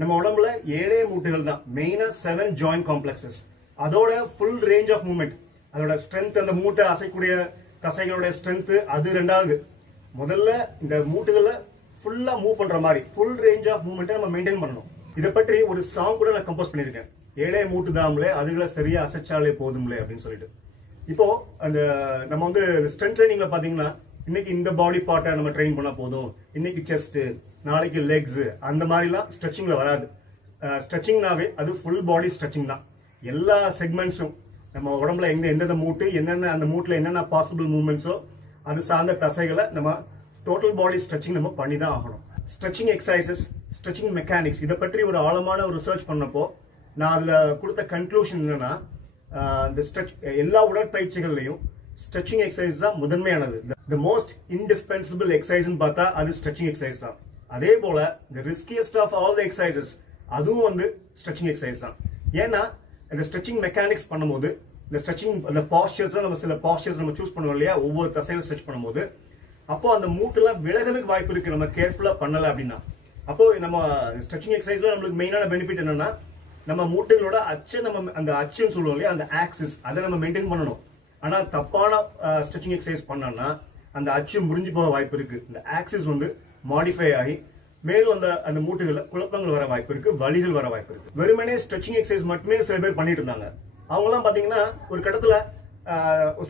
நம்ம உடம்புல 7 மூட்டுகள் தான், மெயினா 7 ஜாயிண்ட் காம்ப்ளெக்சஸ். அதோட ஃபுல் ரேஞ்ச் ஆஃப் மூவ்மெண்ட், அதோட ஸ்ட்ரென்த், அந்த மூட்டை அசைக்கூடிய தசைகளோட ஸ்ட்ரென்த் அது ரெண்டாவது. முதல்ல இந்த மூட்டுகளை ஃபுல்லா மூவ் பண்ற மாதிரி ஃபுல் ரேஞ்ச் ஆஃப் மூவ்மெண்ட்டை நம்ம மெயின்டைன் பண்ணணும். இதை பற்றி ஒரு சாங் கூட நான் கம்போஸ் பண்ணியிருக்கேன். 7 மூட்டு தாமலே அதுகளை சரியா அசைச்சாலே போதும்லே அப்படின்னு சொல்லிட்டு. இப்போ அந்த நம்ம வந்து ஸ்ட்ரென்த் ட்ரைனிங்ல பாத்தீங்கன்னா இன்னைக்கு இந்த பாடி பார்ட்டை நம்ம ட்ரெயின் பண்ணா போதும், இன்னைக்கு செஸ்ட், நாளைக்கு லெக்ஸ், அந்த மாதிரிலாம் ஸ்ட்ரெச்சிங்ல வராது. ஸ்ட்ரெச்சிங்னாவே அது ஃபுல் பாடி ஸ்ட்ரெச்சிங் தான். எல்லா செக்மெண்ட்ஸும் நம்ம உடம்புல எந்தெந்த மூட்டு, என்னென்ன அந்த மூட்டுல என்னென்ன பாசிபிள் மூவ்மெண்ட்ஸோ அது சார்ந்த தசைகளை நம்ம டோட்டல் பாடி ஸ்ட்ரெச்சிங் நம்ம பண்ணி தான் ஆகணும். ஸ்ட்ரெச்சிங் எக்ஸசைசஸ், ஸ்ட்ரெச்சிங் மெக்கானிக்ஸ், இதை பற்றி ஒரு ஆழமான ஒரு ரிசர்ச் பண்ணப்போ நான் அதுல கொடுத்த கன்க்ளூஷன் என்னன்னா, இந்த எல்லா உடற்பயிற்சிகள்லையும் ஸ்ட்ரெச்சிங் எக்ஸசைஸ் தான் முதன்மையானது. தி மோஸ்ட் இன்டிஸ்பென்சிபிள் எக்ஸசைஸ்னு பார்த்தா அது ஸ்ட்ரெச்சிங் எக்ஸசைஸ் தான். அதே போல the riskiest of all the exercises அதுவும் வந்து ஸ்ட்ரெச்சிங் எக்ஸசைஸ் தான். ஏன்னா இந்த ஸ்ட்ரெச்சிங் மெக்கானிக்ஸ் பண்ணும்போது இந்த ஸ்ட்ரெச்சிங் அந்த பாஸ்டர்ஸ் நம்ம சில பாஸ்டர்ஸ் நம்ம சூஸ் பண்ணுவோம் இல்லையா, ஒவ்வொரு தசையில ஸ்ட்ரெச் பண்ணும்போது அப்போ அந்த மூட்டுலாம் விலகிறதுக்கு வாய்ப்பு இருக்கு நம்ம கேர்ஃபுல்லா பண்ணல அப்படின்னா. அப்போ நம்ம ஸ்ட்ரெச்சிங் எக்ஸசைஸ்ல நம்மளுக்கு மெயினான பெனிஃபிட் என்னன்னா, நம்ம மூட்டுகளோட அச்சு, நம்ம அந்த அச்சுன்னு சொல்லுவோம் இல்லையா, அந்த ஆக்சிஸ் அதை நம்ம மெயின்டைன் பண்ணணும். ஆனா தப்பான ஸ்ட்ரெச்சிங் எக்ஸசைஸ் பண்ணோம்னா அந்த அச்சு முறிஞ்சு போக வாய்ப்பு இருக்கு. இந்த ஆக்சிஸ் வந்து மாடிஃபை ஆகி மேலும் அந்த மூட்டுகள்ல குழப்பங்கள் வர வாய்ப்பு இருக்கு, வலிகள் வர வாய்ப்பு இருக்கு. வெறுமனே ஸ்ட்ரெச்சிங் எக்ஸசைஸ் மட்டுமே சில பேர் பண்ணிட்டு இருந்தாங்க. அவங்க எல்லாம் பாத்தீங்கன்னா ஒரு கட்டத்துல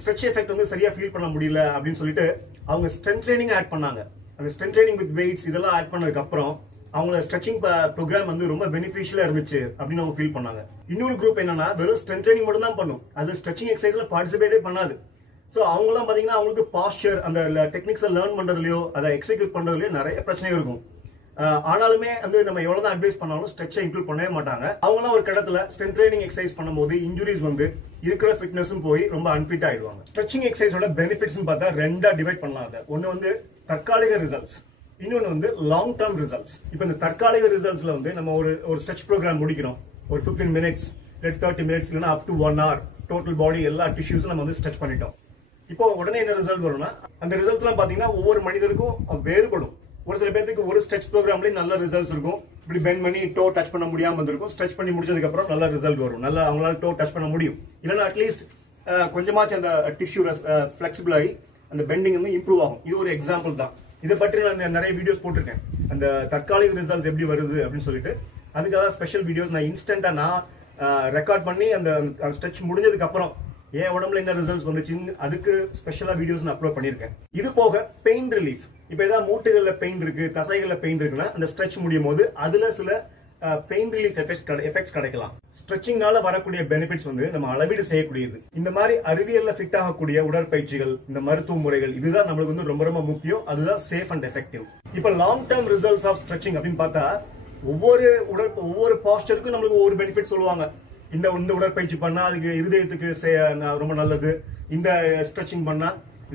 ஸ்ட்ரெச் எஃபெக்ட் வந்து சரியா ஃபீல் பண்ண முடியல அப்படின்னு சொல்லிட்டு அவங்க ஸ்ட்ரென்த் ட்ரைனிங் ஆட் பண்ணாங்க. அந்த ஸ்ட்ரென்த் ட்ரைனிங் வித் வெயிட்ஸ் இதெல்லாம் ஆட் பண்ணதுக்கு அப்புறம் அவங்களோட ஸ்ட்ரெச்சிங் ப்ரோக்ராம் வந்து ரொம்ப பெனிஃபிஷியலா இருந்துச்சு அப்படின்னு அவங்க ஃபீல் பண்ணாங்க. இன்னொரு குரூப் என்னன்னா வெறும் ஸ்ட்ரென்த் ட்ரைனிங் மட்டும் தான் பண்ணும், அது ஸ்ட்ரெச்சிங் எக்ஸசைஸ்ல பார்ட்டிசிபேட்டே பண்ணாது. சோ அவங்க எல்லாம் பாத்தீங்கன்னா அவங்களுக்கு பாஸ்டர், அந்த டெக்னிக்ஸை லேர்ன் பண்றதுலயோ அதை எக்ஸிக்யூட் பண்றதுலயோ நிறைய பிரச்சனைகள் இருக்கும். ஆனாலுமே வந்து நம்ம எவ்வளவுதான் அட்வைஸ் பண்ணாலும் ஸ்ட்ரெச்சை இன்க்ளூட் பண்ணவே மாட்டாங்க. அவங்களாம் ஒரு கடத்துல ஸ்ட்ரென்த் ட்ரைனிங் எக்ஸசைஸ் பண்ணும்போது இன்ஜுரிஸ் வந்து இருக்கிற ஃபிட்னஸும் போய் ரொம்ப அன்ஃபிட் ஆயிடுவாங்க. ஸ்ட்ரெச்சிங் எக்ஸசைஸோட பெனிஃபிட்ஸ் பார்த்தா ரெண்டா டிவைட் பண்ணலாம். அதை ஒன்னு வந்து தற்காலிக ரிசல்ட்ஸ், இன்னொன்னு வந்து லாங் டர்ம் ரிசல்ட்ஸ். இப்போ இந்த தற்காலிக ரிசல்ட்ஸ்ல வந்து நம்ம ஒரு ஸ்ட்ரெச் ப்ரோக்ராம் முடிக்கிறோம், ஒரு 15 மினிட்ஸ் 30 மினிட்ஸ் இல்லைன்னா அப் டு 1 hour டோட்டல் பாடி எல்லா டிஷ்யூஸும் நம்ம வந்து ஸ்ட்ரெச் பண்ணிட்டோம். இப்போ உடனே என்ன ரிசல்ட் வரும்னா, அந்த ரிசல்ட்ஸ் எல்லாம் பாத்தீங்கன்னா ஒவ்வொரு மனிதருக்கும் வேறுபடும். ஒரு சில பேருக்கு ஒரு ஸ்ட்ரெச் ப்ரோக்ராம்லயே நல்ல ரிசல்ட்ஸ் இருக்கும், இப்படி பெண்ட் பண்ணி டோ டச் பண்ண முடியாம இருந்திருக்கும். ஸ்ட்ரெச் பண்ணி முடிச்சதுக்கு அப்புறம் நல்ல ரிசல்ட் வரும், நல்லா அவங்களால டோ டச் பண்ண முடியும். இல்லைன்னா அட்லீஸ்ட் கொஞ்சமாச்சும் அந்த டிஷ்யூ பிளெக்சிபிள் ஆகி அந்த பெண்டிங் வந்து இம்ப்ரூவ் ஆகும். இது ஒரு எக்ஸாம்பிள் தான். இதை பற்றி நான் நிறைய வீடியோஸ் போட்டிருக்கேன், அந்த தற்காலிக ரிசல்ட்ஸ் எப்படி வருது அப்படின்னு சொல்லிட்டு. அதுக்காக ஸ்பெஷல் வீடியோஸ் நான் இன்ஸ்டன்டா நான் ரெக்கார்ட் பண்ணி அந்த ஸ்ட்ரெச் முடிஞ்சதுக்கு அப்புறம் என் உடம்புல என்ன ரிசல்ட்ஸ் வந்துச்சுன்னு அதுக்கு ஸ்பெஷலா வீடியோஸ் நான் அப்லோட் பண்ணிருக்கேன். இது போக பெயின் ரிலீஃப், இப்ப ஏதாவது மூட்டுகள்ல பெயின் இருக்கு, தசைகள்ல பெயின் இருக்குன்னா அந்த ஸ்ட்ரெச் முடியும் போது அதுல சில பெயின் ரிலீஃப் எஃபெக்ட்ஸ் கிடைக்கலாம். ஸ்ட்ரெச்சிங்னால வரக்கூடிய பெனிஃபிட்ஸ் வந்து நம்ம அளவீடு செய்யக்கூடியது. இந்த மாதிரி அறிவியல்ல ஃபிட் ஆகக்கூடிய உடற்பயிற்சிகள், இந்த மருத்துவ முறைகள், இதுதான் நம்மளுக்கு வந்து ரொம்ப ரொம்ப முக்கியம். அதுதான் சேஃப் அண்ட் எஃபெக்டிவ். இப்ப long term results of stretching அப்படின்னு பார்த்தா ஒவ்வொரு பாஸ்டருக்கும் நம்மளுக்கு ஒவ்வொரு பெனிஃபிட் சொல்லுவாங்க. இந்த உடற்பயிற்சி பண்ணா அதுக்கு இருதயத்துக்கு ரொம்ப நல்லது, இந்த ஸ்ட்ரெச்சிங் பண்ணா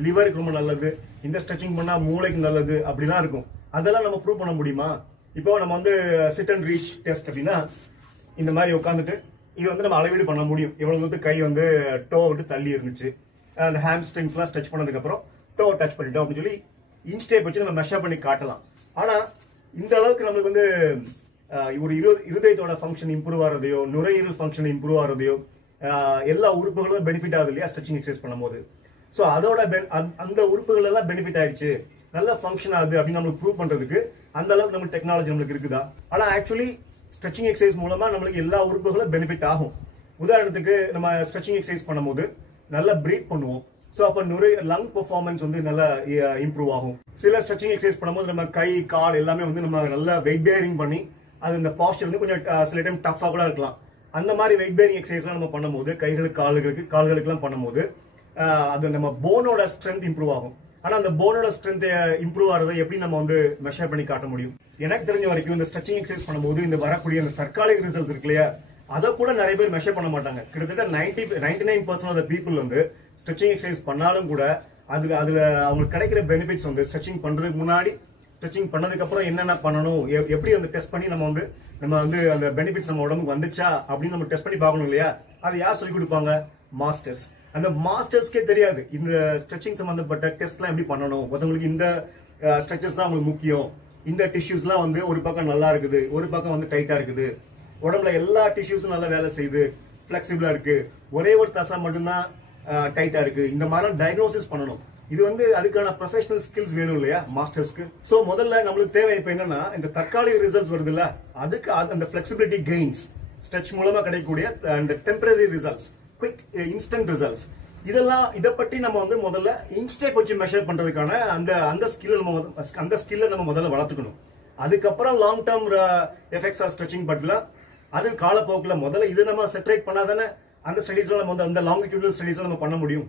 லிவருக்கு ரொம்ப நல்லது, இந்த ஸ்ட்ரெச்சிங் பண்ணா மூளைக்கு நல்லது, அப்படிலாம் இருக்கும். அதெல்லாம் நம்ம ப்ரூவ் பண்ண முடியுமா? இப்போ நம்ம வந்து சிட் அண்ட் ரீச் டெஸ்ட் அப்படின்னா இந்த மாதிரி உட்காந்துட்டு இது வந்து நம்ம அளவீடு பண்ண முடியும். எவ்வளவு தூரத்து கை வந்து டோ விட்டு தள்ளி இருந்துச்சு, அந்த ஹேம் ஸ்ட்ரிங்ஸ் எல்லாம் ஸ்ட்ரெச் பண்ணதுக்கு அப்புறம் டோ டச் பண்ணிட்டோம் அப்படின்னு சொல்லி இன்ச் டேப் வச்சு நம்ம மெஷர் பண்ணி காட்டலாம். ஆனா இந்த அளவுக்கு நம்மளுக்கு வந்து ஒரு இருதயத்தோட ஃபங்க்ஷன் இம்ப்ரூவ் ஆகிறதையோ, நுரையீரல் ஃபங்க்ஷன் இம்ப்ரூவ் ஆகிறதையோ, எல்லா உறுப்புகளும் பெனிஃபிட் ஆகுது இல்லையா ஸ்ட்ரெச்சிங் எக்ஸசைஸ் பண்ணும்போது. சோ அதோட அந்த உறுப்புகள் எல்லாம் பெனிஃபிட் ஆயிடுச்சு, நல்லா ஃபங்க்ஷன் ஆகுது அப்படின்னு நம்மளுக்கு ப்ரூவ் பண்றதுக்கு அந்த அளவுக்கு நம்ம டெக்னாலஜி நம்மளுக்கு இருக்குதா? ஆனா ஆக்சுவலி ஸ்ட்ரெச்சிங் எக்ஸசைஸ் மூலமா நம்மளுக்கு எல்லா உறுப்புகளும் பெனிஃபிட் ஆகும். உதாரணத்துக்கு நம்ம ஸ்ட்ரெச்சிங் எக்ஸசைஸ் பண்ணும்போது நல்லா பிரீத் பண்ணுவோம். சோ அப்ப லங் பெர்ஃபார்மன்ஸ் வந்து நல்லா இம்ப்ரூவ் ஆகும். சில ஸ்ட்ரெச்சிங் எக்ஸசைஸ் பண்ணும்போது நம்ம கை கால் எல்லாமே வந்து நம்ம நல்லா வெயிட் பேரிங் பண்ணி அது இந்த பாஸ்டர் வந்து கொஞ்சம் சில டைம் டஃபா கூட இருக்கலாம். அந்த மாதிரி வெயிட் பேரிங் எக்ஸசைஸ்லாம் நம்ம பண்ணும்போது கைகளுக்கு கால்களுக்கு எல்லாம் பண்ணும்போது அது நம்ம போனோட ஸ்ட்ரென்த் இம்ப்ரூவ் ஆகும். ஆனா அந்த போனோட ஸ்ட்ரென்த் இம்ப்ரூவ் ஆகிறத எப்படி நம்ம வந்து மெஷர் பண்ணி காட்ட முடியும்? எனக்கு தெரிஞ்ச வரைக்கும் இந்த ஸ்ட்ரெச்சிங் எக்ஸசைஸ் பண்ணும்போது இந்த வரக்கூடிய அந்த தற்காலிக ரிசல்ட்ஸ் இருக்கு இல்லையா, அதை கூட நிறைய பேர் மெஷர் பண்ண மாட்டாங்க. கிட்டத்தட்ட 99% ஆஃப் பீப்புள் வந்து ஸ்ட்ரெச்சிங் எக்ஸசைஸ் பண்ணாலும் கூட அதுல அவங்களுக்கு கிடைக்கிற பெனிஃபிட்ஸ் வந்து ஸ்ட்ரெச்சிங் பண்றதுக்கு முன்னாடி, ஸ்ட்ரெச்சிங் பண்ணதுக்கு அப்புறம் என்னென்ன பண்ணணும், எப்படி வந்து டெஸ்ட் பண்ணி நம்ம வந்து அந்த பெனிஃபிட்ஸ் நம்ம உடம்புக்கு வந்துச்சா அப்படின்னு நம்ம டெஸ்ட் பண்ணி பார்க்கணும் இல்லையா? அதை யார் சொல்லி கொடுப்பாங்க? மாஸ்டர்ஸ். அந்த மாஸ்டர்ஸ்க்கே தெரியாது இந்த ஸ்ட்ரெச்சிங் சம்பந்தப்பட்ட டெஸ்ட்லாம் எப்படி பண்ணணும், ஒருத்தவங்களுக்கு இந்த ஸ்ட்ரெச்சஸ் தான் உங்களுக்கு முக்கியம், இந்த டிஷ்யூஸ்லாம் வந்து ஒரு பக்கம் நல்லா இருக்குது, ஒரு பக்கம் வந்து டைட்டா இருக்குது, உடம்புல எல்லா டிஷ்யூஸும் நல்லா வேலை செய்யுது, பிளெக்சிபிளா இருக்கு, ஒரே ஒரு தசை மட்டும்தான் டைட்டா இருக்கு, இந்த மாதிரி டயக்னோசிஸ் பண்ணணும். இது வந்து அதுக்கான ப்ரொஃபஷனல் ஸ்கில்ஸ் வேணும் இல்லையா மாஸ்டர்ஸ்க்கு. சோ முதல்ல நம்மளுக்கு தேவை இப்ப என்னன்னா இந்த தற்காலிக ரிசல்ட்ஸ் வருது இல்ல, அதுக்கு அந்த பிளெக்சிபிலிட்டி கெயின்ஸ் ஸ்ட்ரெச் மூலமா கிடைக்கக்கூடிய அந்த temporary results, quick instant results, இதெல்லாம் இதை பற்றி நம்ம வந்து முதல்ல இன்ஸ்டேப் வச்சு மெஷர் பண்றதுக்கான அந்த ஸ்கில்ல நம்ம முதல்ல வளர்த்துக்கணும். அதுக்கப்புறம் long term effects of stretching பட்ல அது காலப்போக்கில் முதல்ல இது நம்ம செப்பரேட் பண்ணாதானே அந்த ஸ்டடிஸ்ல நம்ம அந்த லாங்கிடியூடல் ஸ்டடிஸ்ல நம்ம பண்ண முடியும்.